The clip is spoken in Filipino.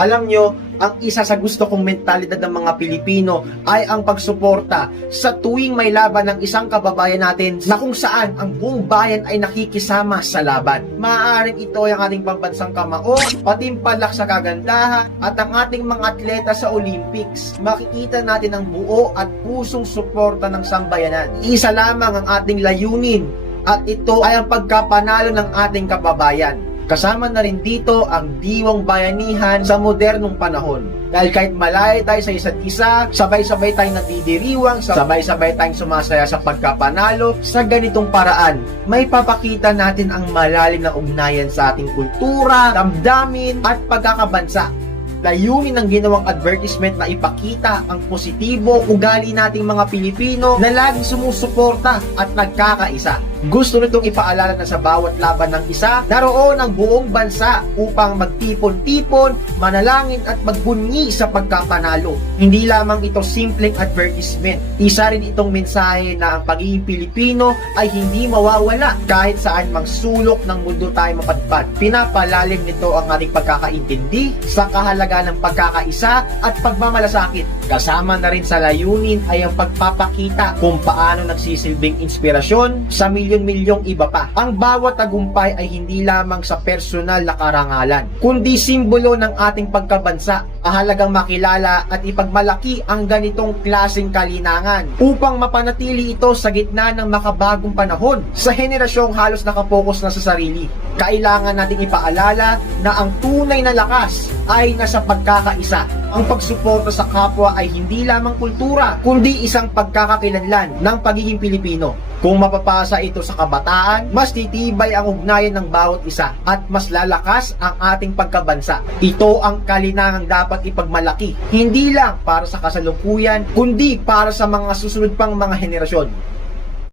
Alam nyo, ang isa sa gusto kong mentalidad ng mga Pilipino ay ang pagsuporta sa tuwing may laban ng isang kababayan natin na kung saan ang buong bayan ay nakikisama sa laban. Maaaring ito ay ang ating pambansang kamao, patimpalak sa kagandahan, at ang ating mga atleta sa Olympics. Makikita natin ang buo at pusong suporta ng sambayanan. Isa lamang ang ating layunin, at ito ay ang pagkapanalo ng ating kababayan. Kasama na rin dito ang diwang bayanihan sa modernong panahon. Dahil kahit malayo tayo sa isa't isa, sabay-sabay tayong nagdidiriwang, sabay-sabay tayong sumasaya sa pagkapanalo. Sa ganitong paraan, may papakita natin ang malalim na ugnayan sa ating kultura, damdamin, at pagkakabansa. Layunin ng ginawang advertisement na ipakita ang positibo ugali nating mga Pilipino na laging sumusuporta at nagkakaisa. Gusto nitong ipaalala na sa bawat laban ng isa, naroon ang buong bansa upang magtipon-tipon, manalangin at magbunyi sa pagkapanalo. Hindi lamang ito simpleng advertisement. Isa rin itong mensahe na ang pagiging Pilipino ay hindi mawawala kahit saan mang sulok ng mundo tayo mapadpad. Pinapalalim nito ang ating pagkakaintindi sa kahalagaan ng pagkakaisa at pagmamalasakit. Kasama na rin sa layunin ay ang pagpapakita kung paano nagsisilbing inspirasyon sa milyon-milyong iba pa. Ang bawat tagumpay ay hindi lamang sa personal na karangalan, kundi simbolo ng ating pagkabansa. Ahalagang makilala at ipagmalaki ang ganitong klaseng kalinangan upang mapanatili ito sa gitna ng makabagong panahon. Sa henerasyong halos nakapokus na sa sarili, kailangan nating ipaalala na ang tunay na lakas ay nasa pagkakaisa. Ang pagsuporta sa kapwa ay hindi lamang kultura, kundi isang pagkakakilanlan ng pagiging Pilipino. Kung mapapasa ito sa kabataan, mas titibay ang ugnayan ng bawat isa at mas lalakas ang ating pagkabansa. Ito ang kalinangang dapat ipagmalaki, hindi lang para sa kasalukuyan, kundi para sa mga susunod pang mga henerasyon.